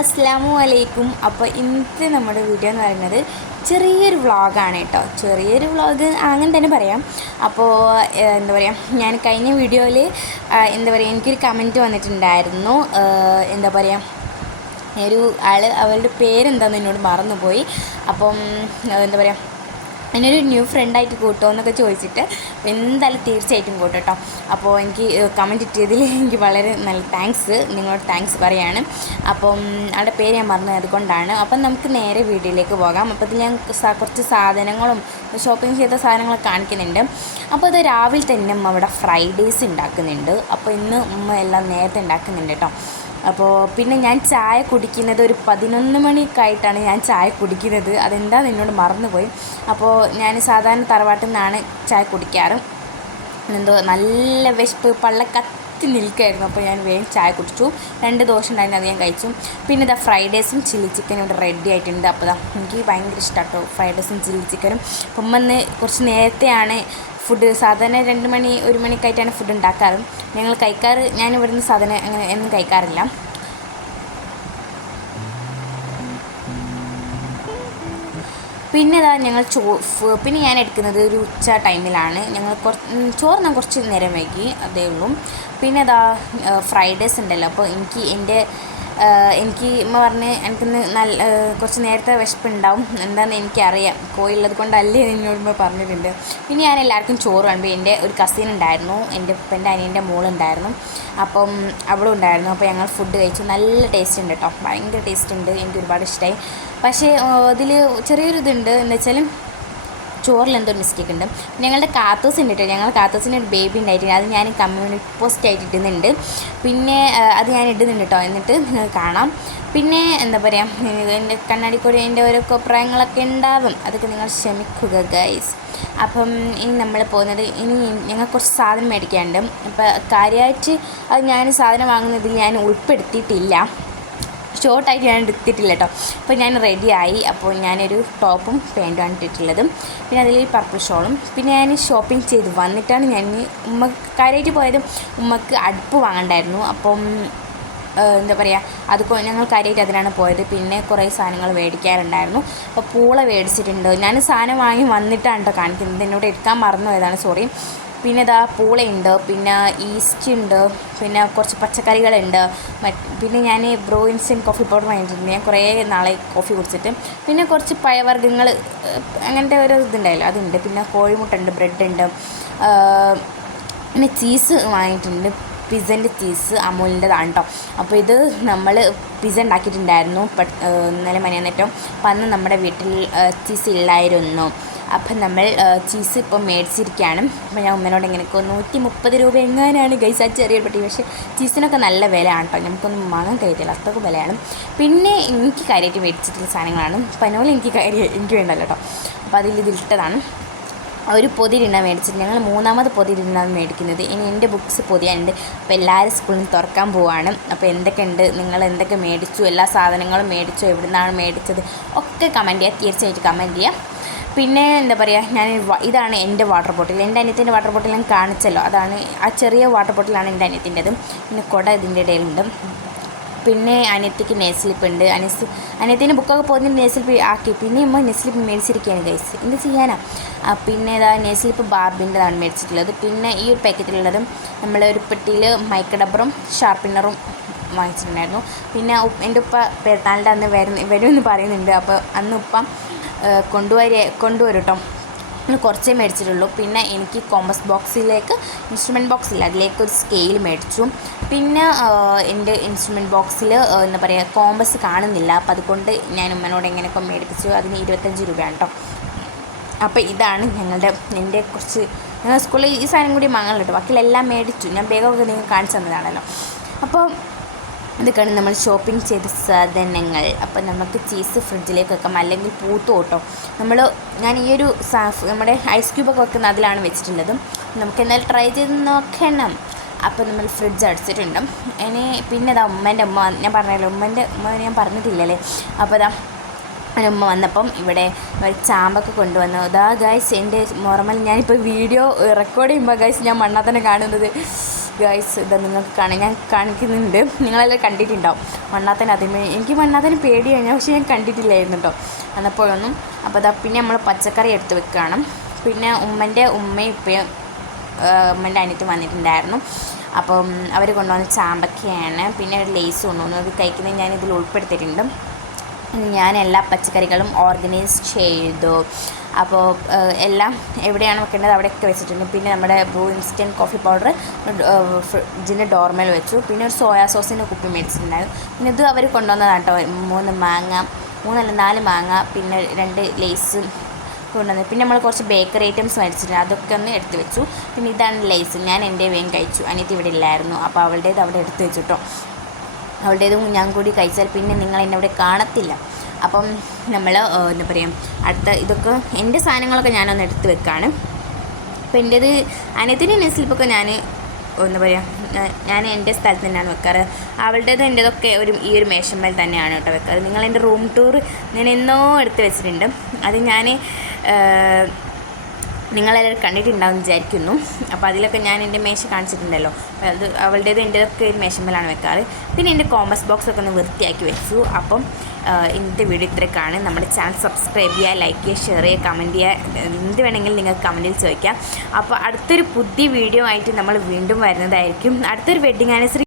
അസ്സലാമു അലൈക്കും. അപ്പോൾ ഇന്നത്തെ നമ്മുടെ വീഡിയോ എന്ന് പറയുന്നത് ചെറിയൊരു വ്ളോഗാണ് കേട്ടോ. ചെറിയൊരു വ്ളോഗ് അങ്ങനെ തന്നെ പറയാം. അപ്പോൾ എന്താ പറയുക, ഞാൻ കഴിഞ്ഞ വീഡിയോയിൽ എന്താ പറയുക എനിക്കൊരു കമൻറ്റ് വന്നിട്ടുണ്ടായിരുന്നു. എന്താ പറയുക, ഒരു ആൾ അവരുടെ പേരെന്താണെന്ന് എന്നോട് മറന്നുപോയി. അപ്പം എന്താ പറയുക, അതിനൊരു ന്യൂ ഫ്രണ്ടായിട്ട് കൂട്ടോ എന്നൊക്കെ ചോദിച്ചിട്ട് എന്തായാലും തീർച്ചയായിട്ടും കൂട്ടോ കേട്ടോ. അപ്പോൾ എനിക്ക് കമൻറ്റ് ഇട്ടതിൽ എനിക്ക് വളരെ നല്ല താങ്ക്സ്, നിങ്ങളോട് താങ്ക്സ് പറയാണ്. അപ്പം ആളുടെ പേര് ഞാൻ മറന്നത് അതുകൊണ്ടാണ്. അപ്പം നമുക്ക് നേരെ വീഡിയോയിലേക്ക് പോകാം. അപ്പോൾ ഇത് ഞാൻ കുറച്ച് സാധനങ്ങളും ഷോപ്പിംഗ് ചെയ്ത സാധനങ്ങളൊക്കെ കാണിക്കുന്നുണ്ട്. അപ്പോൾ ഇത് രാവിലെ തന്നെ ഉമ്മ അവിടെ ഫ്രൈഡ് റൈസ് ഉണ്ടാക്കുന്നുണ്ട്. അപ്പോൾ ഇന്ന് ഉമ്മ എല്ലാം നേരത്തെ ഉണ്ടാക്കുന്നുണ്ട് കേട്ടോ. അപ്പോൾ പിന്നെ ഞാൻ ചായ കുടിക്കുന്നത് ഒരു 11 മണിയൊക്കെ ആയിട്ടാണ് ഞാൻ ചായ കുടിക്കുന്നത്. അതെന്താണെന്ന് എന്നോട് മറന്നുപോയി. അപ്പോൾ ഞാൻ സാധാരണ തറവാട്ടിൽ നിന്നാണ് ചായ കുടിക്കാറ്. എന്തോ നല്ല വിശപ്പ് പള്ളക്കത്തി നിൽക്കായിരുന്നു. അപ്പോൾ ഞാൻ വേഗം ചായ കുടിച്ചു. 2 ദോശ ഉണ്ടായിരുന്നു, അത് ഞാൻ കഴിച്ചു. പിന്നെ ഇതാ ഫ്രൈഡ് റൈസും ചില്ലി ചിക്കനും ഇവിടെ റെഡി ആയിട്ടുണ്ട്. അപ്പോൾ എനിക്ക് ഭയങ്കര ഇഷ്ടമാണ് കേട്ടോ ഫ്രൈഡ് റൈസും ചില്ലി ചിക്കനും. അപ്പം ഇന്ന് കുറച്ച് നേരത്തെയാണ് ഫുഡ്, സാധാരണ 2 മണി 1 മണിക്കായിട്ടാണ് ഫുഡ് ഉണ്ടാക്കാറ്. ഞങ്ങൾ കഴിക്കാറ്, ഞാൻ ഇവിടുന്ന് സാധനം അങ്ങനെ ഒന്നും കഴിക്കാറില്ല. പിന്നെ ഇതാ ഞങ്ങൾ പിന്നെ ഞാൻ എടുക്കുന്നത് ഒരു ഉച്ച ടൈമിലാണ്. ഞങ്ങൾ ചോറ് ഞാൻ കുറച്ച് നേരം വൈകി, അതേ ഉള്ളൂ. പിന്നെ ഇതാ ഫ്രൈഡ് റൈസ് ഉണ്ടല്ലോ. അപ്പോൾ എനിക്ക് ഉമ്മ പറഞ്ഞ് എനിക്കിന്ന് നല്ല കുറച്ച് നേരത്തെ വിശപ്പുണ്ടാവും, എന്താണെന്ന് എനിക്കറിയാം, കോഴിയുള്ളത് കൊണ്ടല്ലേ എന്നോട് പറഞ്ഞിട്ടുണ്ട്. പിന്നെ ഞാൻ എല്ലാവർക്കും ചോറ് കാണുമ്പോൾ എൻ്റെ ഒരു കസിൻ ഉണ്ടായിരുന്നു, എൻ്റെ ഉപ്പൻ്റെ അനിയൻ്റെ മോളുണ്ടായിരുന്നു. അപ്പം അവളും ഉണ്ടായിരുന്നു. അപ്പോൾ ഞങ്ങൾ ഫുഡ് കഴിച്ചു. നല്ല ടേസ്റ്റ് ഉണ്ട് കേട്ടോ, ഭയങ്കര ടേസ്റ്റ് ഉണ്ട്, എനിക്ക് ഒരുപാട് ഇഷ്ടമായി. പക്ഷേ അതിൽ ചെറിയൊരു ഇതുണ്ട്, എന്താ വെച്ചാൽ ചോറിൽ എന്തോ മിസ്റ്റേക്ക് ഉണ്ട്. ഞങ്ങളുടെ കാത്തൂസ് ഉണ്ട് കേട്ടോ, ഞങ്ങൾ കാത്തൂസിൻ്റെ ഒരു ബേബി ഉണ്ടായിട്ട് അത് ഞാൻ കമ്മ്യൂണിറ്റി പോസ്റ്റ് ആയിട്ട് ഇടുന്നുണ്ട്. പിന്നെ അത് ഞാൻ ഇടുന്നുണ്ട് കേട്ടോ, എന്നിട്ട് കാണാം. പിന്നെ എന്താ പറയുക, എൻ്റെ കണ്ണാടിക്കൂടി എൻ്റെ ഓരോ അഭിപ്രായങ്ങളൊക്കെ ഉണ്ടാവും, അതൊക്കെ നിങ്ങൾ ക്ഷമിക്കുക ഗൈസ്. അപ്പം ഇനി നമ്മൾ പോകുന്നത്, ഇനി ഞങ്ങൾ കുറച്ച് സാധനം മേടിക്കാനുണ്ട്. അപ്പോൾ കാര്യമായിട്ട് അത് ഞാൻ സാധനം വാങ്ങുന്നതിൽ ഞാൻ ഉൾപ്പെടുത്തിയിട്ടില്ല, ഷോർട്ടായിട്ട് ഞാൻ എടുത്തിട്ടില്ല കേട്ടോ. അപ്പോൾ ഞാൻ റെഡിയായി. അപ്പോൾ ഞാനൊരു ടോപ്പും പാൻറ്റുമാണ് ഇട്ടിട്ടുള്ളത്, പിന്നെ അതിൽ പർപ്പിൾ ഷോളും. പിന്നെ ഞാൻ ഷോപ്പിംഗ് ചെയ്ത് വന്നിട്ടാണ് ഞാൻ കാര്യമായിട്ട് പോയത്. ഉമ്മക്ക് അടുപ്പ് വാങ്ങണ്ടായിരുന്നു. അപ്പം എന്താ പറയുക, അത് ഞങ്ങൾ കാര്യമായിട്ട് അതിനാണ് പോയത്. പിന്നെ കുറേ സാധനങ്ങൾ മേടിക്കാറുണ്ടായിരുന്നു. അപ്പോൾ പൂള മേടിച്ചിട്ടുണ്ട്. ഞാൻ സാധനം വാങ്ങി വന്നിട്ടാണ് കേട്ടോ കാണിക്കുന്നത്, എന്നോട് എടുക്കാൻ മറന്നു പോയതാണ്, സോറി. പിന്നെ ഇതാ പൂളയുണ്ട്, പിന്നെ ഈസ്റ്റ് ഉണ്ട്, പിന്നെ കുറച്ച് പച്ചക്കറികളുണ്ട്. പിന്നെ ഞാൻ ബ്രൂ ഇൻസ്റ്റൻറ്റ് കോഫി പൗഡർ വാങ്ങിയിട്ടുണ്ട്, ഞാൻ കുറേ നാളെ കോഫി കുടിച്ചിട്ട്. പിന്നെ കുറച്ച് പഴവർഗ്ഗങ്ങൾ അങ്ങനത്തെ ഒരു ഇതുണ്ടായല്ലോ, അതുണ്ട്. പിന്നെ കോഴിമുട്ട ഉണ്ട്, ബ്രെഡ് ഉണ്ട്. പിന്നെ ചീസ് വാങ്ങിയിട്ടുണ്ട്, പിസ്സൻ്റെ ചീസ് അമൂലിൻ്റെതാണ് കേട്ടോ. അപ്പോൾ ഇത് നമ്മൾ പിസ്സ ഉണ്ടാക്കിയിട്ടുണ്ടായിരുന്നു ഇന്നലെ മനിയാന്നിട്ടും. അപ്പോൾ അന്ന് നമ്മുടെ വീട്ടിൽ ചീസ് ഇല്ലായിരുന്നു. അപ്പം നമ്മൾ ചീസ് ഇപ്പോൾ മേടിച്ചിരിക്കുകയാണ്. അപ്പോൾ ഞാൻ ഉമ്മനോട് എങ്ങനെയൊക്കെ 130 രൂപ എങ്ങനെയാണ് ഗൈസ്, ആ ചെറിയൊരു പെട്ടി. പക്ഷേ ചീസിനൊക്കെ നല്ല വിലയാണ് കേട്ടോ, നമുക്കൊന്നും വാങ്ങാൻ കഴിയത്തില്ല, അത്രയ്ക്ക് വിലയാണ്. പിന്നെ എനിക്ക് കാര്യമായിട്ട് മേടിച്ചിട്ടുള്ള സാധനങ്ങളാണ്. പനോല എനിക്ക് വേണ്ടല്ലോ കേട്ടോ. അപ്പോൾ ഇതിലിട്ടതാണ്. ഒരു പൊതിരിണ്ണ മേടിച്ചിട്ട് ഞങ്ങൾ 3ാമത് പൊതിരിണ്ണാണ് മേടിക്കുന്നത്. ഇനി എൻ്റെ ബുക്ക്സ് പൊതിയാനുണ്ട്. അപ്പോൾ എല്ലാവരും സ്കൂളിൽ നിന്ന് തുറക്കാൻ പോവാണ്. അപ്പോൾ എന്തൊക്കെയുണ്ട്, നിങ്ങൾ എന്തൊക്കെ മേടിച്ചു, എല്ലാ സാധനങ്ങളും മേടിച്ചു, എവിടെ നിന്നാണ് മേടിച്ചത് ഒക്കെ കമൻറ്റ് ചെയ്യുക, തീർച്ചയായിട്ടും കമൻറ്റ് ചെയ്യുക. പിന്നെ എന്താ പറയുക, ഇതാണ് എൻ്റെ വാട്ടർ ബോട്ടിൽ. എൻ്റെ അനിയത്തിൻ്റെ വാട്ടർ ബോട്ടിൽ ഞാൻ കാണിച്ചല്ലോ, അതാണ് ആ ചെറിയ വാട്ടർ ബോട്ടിലാണ് എൻ്റെ അനിയത്തിൻ്റെത്. പിന്നെ കുട ഇതിൻ്റെ ഇടയിലുണ്ട്. പിന്നെ അനിയത്തിക്ക് നെസ്ലിപ്പ് ഉണ്ട്. അനിയത്തിൻ്റെ ബുക്കൊക്കെ പോകുന്ന നെസ്ലിപ്പ് ആക്കി. പിന്നെ നമ്മൾ നെസ്ലിപ്പ് മേടിച്ചിരിക്കുകയാണ് ഗൈസ്, എന്ത് ചെയ്യാനാ. പിന്നെ ഇതാ നെസ്ലിപ്പ് ബാർബിൻ്റെതാണ് മേടിച്ചിട്ടുള്ളത്. പിന്നെ ഈ ഒരു പാക്കറ്റിലുള്ളത് നമ്മളൊരു പെട്ടിയിൽ മൈക്ക ഡബറും ഷാർപ്പിനറും വാങ്ങിച്ചിട്ടുണ്ടായിരുന്നു. പിന്നെ എൻ്റെ ഉപ്പ പെരുന്നാളിൻ്റെ അന്ന് വരുമെന്ന് പറയുന്നുണ്ട്. അപ്പോൾ അന്ന് ഉപ്പ കൊണ്ടുവരും കേട്ടോ. കുറച്ചേ മേടിച്ചിട്ടുള്ളൂ. പിന്നെ എനിക്ക് കോമ്പസ് ബോക്സിലേക്ക് ഇൻസ്ട്രുമെൻറ്റ് ബോക്സില്ല, അതിലേക്ക് ഒരു സ്കെയിൽ മേടിച്ചു. പിന്നെ എൻ്റെ ഇൻസ്ട്രുമെൻറ്റ് ബോക്സിൽ എന്താ പറയുക, കോമ്പസ് കാണുന്നില്ല. അപ്പോൾ അതുകൊണ്ട് ഞാൻ ഉമ്മനോട് എങ്ങനെയൊക്കെ മേടിപ്പിച്ചു. അതിന് 25 രൂപയാണ് കേട്ടോ. അപ്പോൾ ഇതാണ് എൻ്റെ കുറച്ച്, ഞങ്ങൾ സ്കൂളിൽ ഈ സാധനം കൂടി വാങ്ങാൻ കേട്ടോ, ബാക്കിയെല്ലാം മേടിച്ചു. ഞാൻ വേഗമൊക്കെ നിങ്ങൾ കാണിച്ചു തന്നതാണല്ലോ. അപ്പോൾ ഇതൊക്കെയാണ് നമ്മൾ ഷോപ്പിംഗ് ചെയ്ത സാധനങ്ങൾ. അപ്പോൾ നമുക്ക് ചീസ് ഫ്രിഡ്ജിലേക്ക് വെക്കാം, അല്ലെങ്കിൽ പൂത്തു കേട്ടോ. ഞാൻ ഈ ഒരു നമ്മുടെ ഐസ് ക്യൂബൊക്കെ വെക്കുന്ന അതിലാണ് വെച്ചിട്ടുള്ളത്. നമുക്ക് എന്തായാലും ട്രൈ ചെയ്ത് നോക്കണം. അപ്പോൾ നമ്മൾ ഫ്രിഡ്ജ് അടച്ചിട്ടുണ്ട്. പിന്നെ ഇതാ ഉമ്മേൻ്റെ ഉമ്മ, ഞാൻ പറഞ്ഞല്ലോ ഉമ്മ ഞാൻ പറഞ്ഞിട്ടില്ലല്ലേ. അപ്പോൾ ഇതാ ഉമ്മ വന്നപ്പം ഇവിടെ ചാമ്പൊക്കെ കൊണ്ടുവന്നു. അതാ ഗൈസ് എൻ്റെ നോർമൽ ഞാനിപ്പോൾ വീഡിയോ റെക്കോർഡ് ചെയ്യുമ്പോൾ ഗൈസ് ഞാൻ മണ്ണാത്തന്നെ കാണുന്നത്. ഗൈസ് ഇതാ നിങ്ങൾക്ക് കാണാൻ ഞാൻ കാണിക്കുന്നുണ്ട്, നിങ്ങളെല്ലാം കണ്ടിട്ടുണ്ടാവും. മണ്ണാത്തൻ അതിന് എനിക്ക് മണ്ണാത്തന് പേടിയാണ്, പക്ഷേ ഞാൻ കണ്ടിട്ടില്ലായിരുന്നു കേട്ടോ അന്നപ്പോഴൊന്നും. അപ്പോൾ അതാ പിന്നെ നമ്മൾ പച്ചക്കറി എടുത്ത് വെക്കുകയാണ്. പിന്നെ ഉമ്മയും ഇപ്പയും ഉമ്മൻ്റെ അനിയത്തും വന്നിട്ടുണ്ടായിരുന്നു. അപ്പം അവർ കൊണ്ടുവന്ന ചാമ്പക്കയാണ്. പിന്നെ ഒരു ലേസ് കൊണ്ടുവന്നു, അത് കഴിക്കുന്നത് ഞാൻ ഇതിൽ ഉൾപ്പെടുത്തിയിട്ടുണ്ട്. ഞാൻ എല്ലാ പച്ചക്കറികളും ഓർഗനൈസ് ചെയ്തു. അപ്പോൾ എല്ലാം എവിടെയാണ് വെക്കേണ്ടത് അവിടെയൊക്കെ വെച്ചിട്ടുണ്ട്. പിന്നെ നമ്മുടെ ബ്രൂ ഇൻസ്റ്റൻറ്റ് കോഫി പൗഡർ ഫ്രിഡ്ജിൻ്റെ ഡോർമേൽ വെച്ചു. പിന്നെ ഒരു സോയാ സോസിൻ്റെ കുപ്പി മേടിച്ചിട്ടുണ്ടായിരുന്നു. പിന്നെ ഇത് അവർ കൊണ്ടുവന്നതാണ് കേട്ടോ, 4 മാങ്ങ, പിന്നെ 2 ലേസ് കൊണ്ടുവന്നത്. പിന്നെ നമ്മൾ കുറച്ച് ബേക്കറി ഐറ്റംസ് മേടിച്ചിട്ടുണ്ട്, അതൊക്കെ ഒന്ന് എടുത്ത് വെച്ചു. പിന്നെ ഇതാണ് ലേസ്, ഞാൻ എൻ്റെ വേഗം കഴിച്ചു. അനിയത്തി ഇവിടെ ഇല്ലായിരുന്നു, അപ്പോൾ അവളുടേത് അവിടെ എടുത്ത് വെച്ചു കേട്ടോ. അവളുടേതും ഞാൻ കൂടി കഴിച്ചാൽ പിന്നെ നിങ്ങൾ എന്നെ അവിടെ കാണത്തില്ല. അപ്പം നമ്മൾ എന്താ പറയുക, അടുത്ത ഇതൊക്കെ എൻ്റെ സാധനങ്ങളൊക്കെ ഞാനൊന്ന് എടുത്ത് വെക്കാണ്. അപ്പോൾ എൻ്റേത് അനിയത്തിൻ്റെ നെസ്ലിപ്പൊക്കെ ഞാൻ എന്താ പറയുക, ഞാൻ എൻ്റെ സ്ഥലത്ത് തന്നെയാണ് വെക്കാറ്. അവളുടേത് എൻ്റേതൊക്കെ ഈ ഒരു മേശമ്മേൽ തന്നെയാണ് കേട്ടോ വെക്കാറ്. നിങ്ങൾ എൻ്റെ റൂം ടൂർ ഞാൻ എന്നോ എടുത്ത് വെച്ചിട്ടുണ്ട്, അത് ഞാൻ നിങ്ങളെല്ലാവരും കണ്ടിട്ടുണ്ടാവും വിചാരിക്കുന്നു. അപ്പോൾ അതിലൊക്കെ ഞാൻ എൻ്റെ മേശ കാണിച്ചിട്ടുണ്ടല്ലോ, അത് അവളുടേത് എൻ്റേതൊക്കെ ഒരു മേശമ്മേലാണ് വെക്കാറ്. പിന്നെ എൻ്റെ കോമ്പസ് ബോക്സൊക്കെ ഒന്ന് വൃത്തിയാക്കി വെച്ചു. അപ്പം ഇന്നത്തെ വീഡിയോ ഇത്രയൊക്കെയാണ്. നമ്മുടെ ചാനൽ സബ്സ്ക്രൈബ് ചെയ്യുക, ലൈക്ക് ചെയ്യുക, ഷെയർ ചെയ്യുക, കമൻറ്റ് ചെയ്യുക, എന്ത് വേണമെങ്കിലും നിങ്ങൾക്ക് കമൻറ്റിൽ ചോദിക്കാം. അപ്പോൾ അടുത്തൊരു പുതിയ വീഡിയോ ആയിട്ട് നമ്മൾ വീണ്ടും വരുന്നതായിരിക്കും. അടുത്തൊരു വെഡ്ഡിങ് ആനിവേഴ്സറി